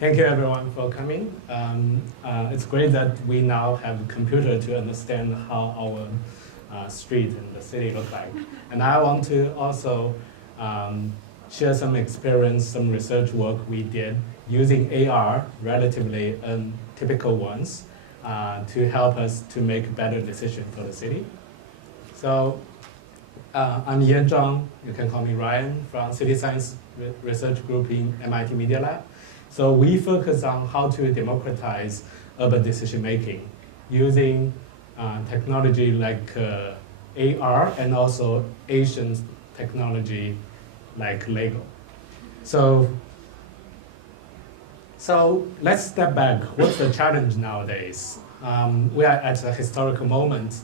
Thank you everyone for coming. It's great that we now have a computer to understand how our street and the city look like. And I want to also share some experience, some research work we did using AR, relatively typical ones, to help us to make better decisions for the city. So I'm Zhang, you can call me Ryan, from City Science Research Group in MIT Media Lab. So we focus on how to democratize urban decision making using technology like AR and also Asian technology like Lego. So let's step back. What's the challenge nowadays? We are at a historical moment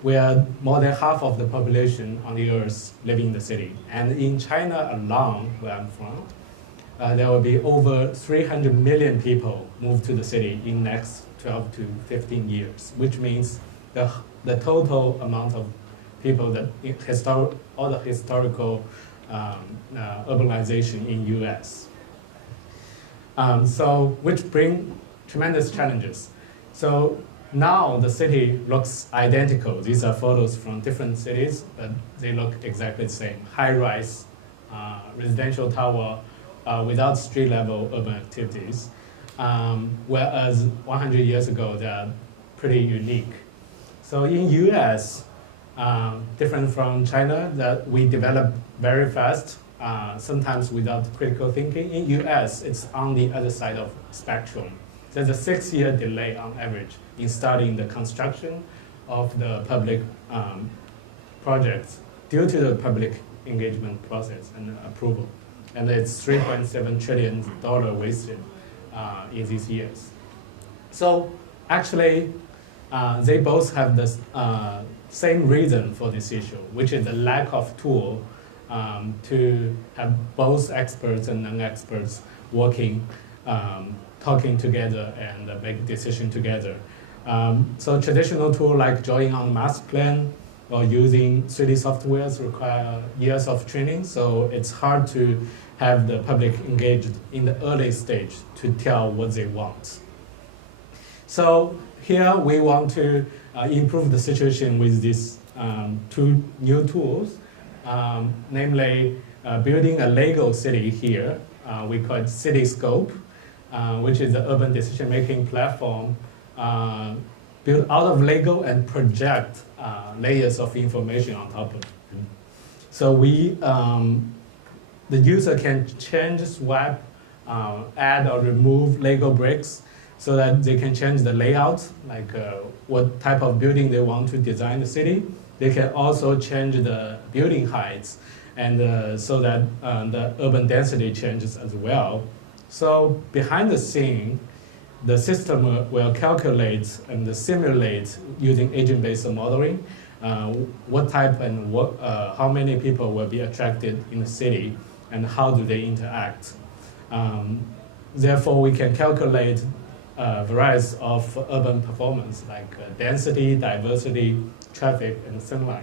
where more than half of the population on the earth living in the city. And in China alone, where I'm from, there will be over 300 million people move to the city in the next 12 to 15 years, which means the total amount of people that all the historical urbanization in US. Which bring tremendous challenges. So now the city looks identical. These are photos from different cities, but they look exactly the same. High-rise, residential tower, without street-level urban activities, whereas 100 years ago, they are pretty unique. So in US, different from China, that we develop very fast, sometimes without critical thinking. In US, it's on the other side of spectrum. There's a 6-year delay on average in starting the construction of the public projects due to the public engagement process and approval. And it's $3.7 trillion wasted in these years. So actually, they both have the same reason for this issue, which is the lack of tool to have both experts and non-experts working, talking together and make decision together. So traditional tool like drawing on a master plan or using 3D softwares require years of training, so it's hard to have the public engaged in the early stage to tell what they want. So here we want to improve the situation with these two new tools, namely building a Lego city here. We call it Cityscope, which is the urban decision-making platform built out of Lego and project layers of information on top of it. So the user can change, swap, add or remove Lego bricks so that they can change the layout, like what type of building they want to design the city. They can also change the building heights and so that the urban density changes as well. So behind the scene, the system will calculate and simulate using agent-based modeling what type and how many people will be attracted in the city and how do they interact. Therefore, we can calculate varieties of urban performance like density, diversity, traffic, and sunlight,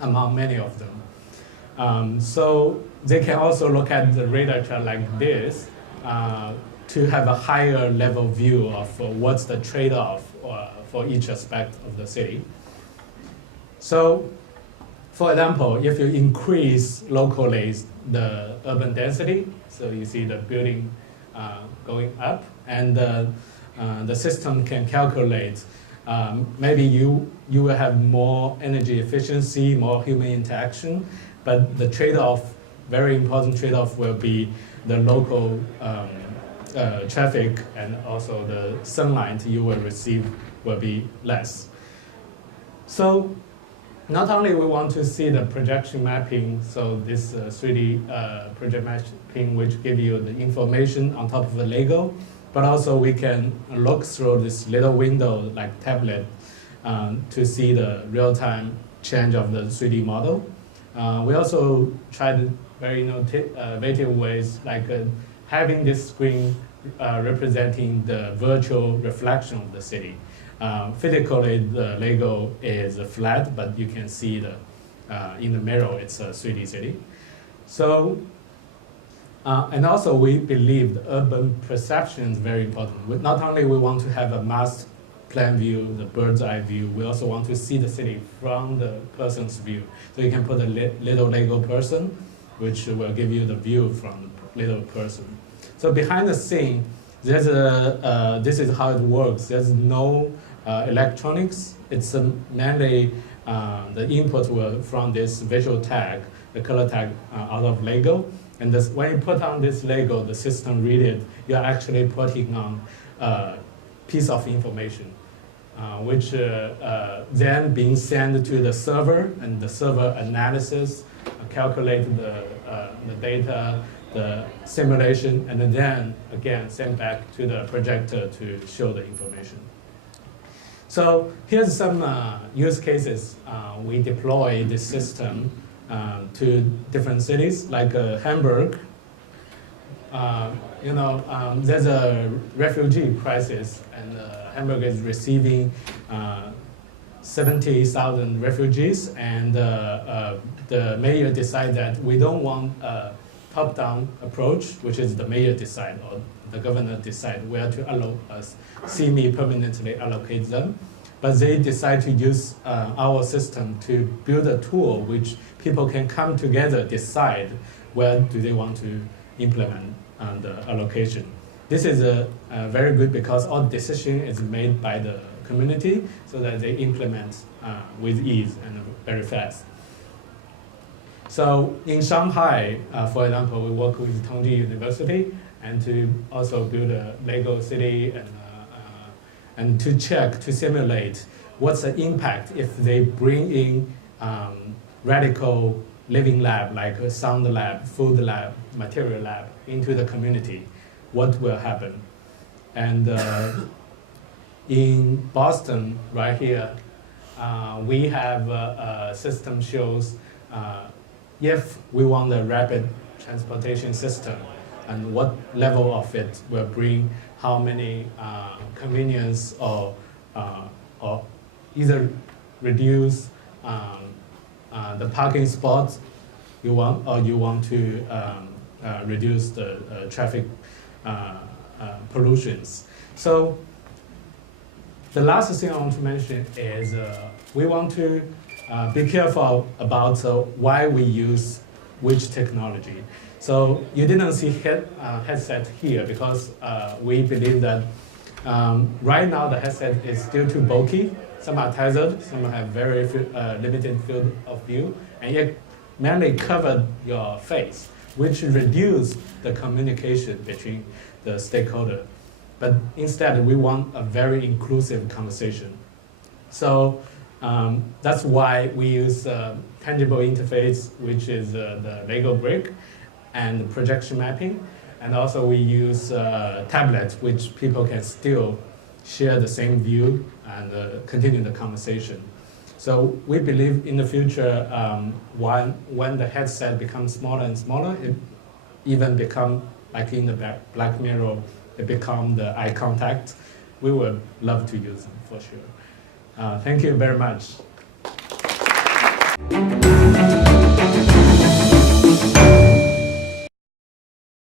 among many of them. So they can also look at the radar chart like this to have a higher level view of what's the trade-off for each aspect of the city. So, for example, if you increase locally the urban density, so you see the building going up, and the system can calculate maybe you will have more energy efficiency, more human interaction, but the trade-off, very important trade-off, will be the local traffic and also the sunlight you will receive will be less. So not only we want to see the projection mapping, so this 3D project mapping which give you the information on top of the Lego, but also we can look through this little window like tablet to see the real-time change of the 3D model. We also tried very innovative ways like having this screen representing the virtual reflection of the city. Physically, the Lego is flat, but you can see in the mirror it's a 3D city. So And also we believe the urban perception is very important. Not only we want to have a master plan view, the bird's eye view, we also want to see the city from the person's view. So you can put a little Lego person, which will give you the view from the little person. So behind the scene, there's this is how it works. There's no electronics. It's mainly the input will from this visual tag, the color tag out of Lego. And this, when you put on this Lego, the system read it, you're actually putting on a piece of information, which then being sent to the server, and the server analysis, calculate the data, the simulation, and then again sent back to the projector to show the information. So here's some use cases. We deploy this system to different cities, like Hamburg. There's a refugee crisis, and Hamburg is receiving 70,000 refugees, and the mayor decided that we don't want a top-down approach, which is the mayor decide or the governor decide where to semi-permanently allocate them. But they decide to use our system to build a tool which people can come together, decide where do they want to implement the allocation. This is very good because all decision is made by the community so that they implement with ease and very fast. So in Shanghai, for example, we work with Tongji University and to also build a Lego city and to check, to simulate what's the impact if they bring in radical living lab, like a sound lab, food lab, material lab into the community, what will happen? And in Boston, right here, we have a system shows if we want a rapid transportation system and what level of it will bring how many convenience or either reduce the parking spots you want, or you want to reduce the traffic pollutions. So the last thing I want to mention is we want to be careful about why we use which technology. So you didn't see headset here because we believe that right now the headset is still too bulky. Some are tethered, some have very limited field of view, and it mainly covered your face, which reduce the communication between the stakeholder. But instead, we want a very inclusive conversation. So that's why we use tangible interface, which is the Lego brick, and projection mapping. And also we use tablets, which people can still share the same view and continue the conversation. So we believe in the future, when the headset becomes smaller and smaller, it even become, like in the Black Mirror, it become the eye contact. We would love to use them for sure. Thank you very much.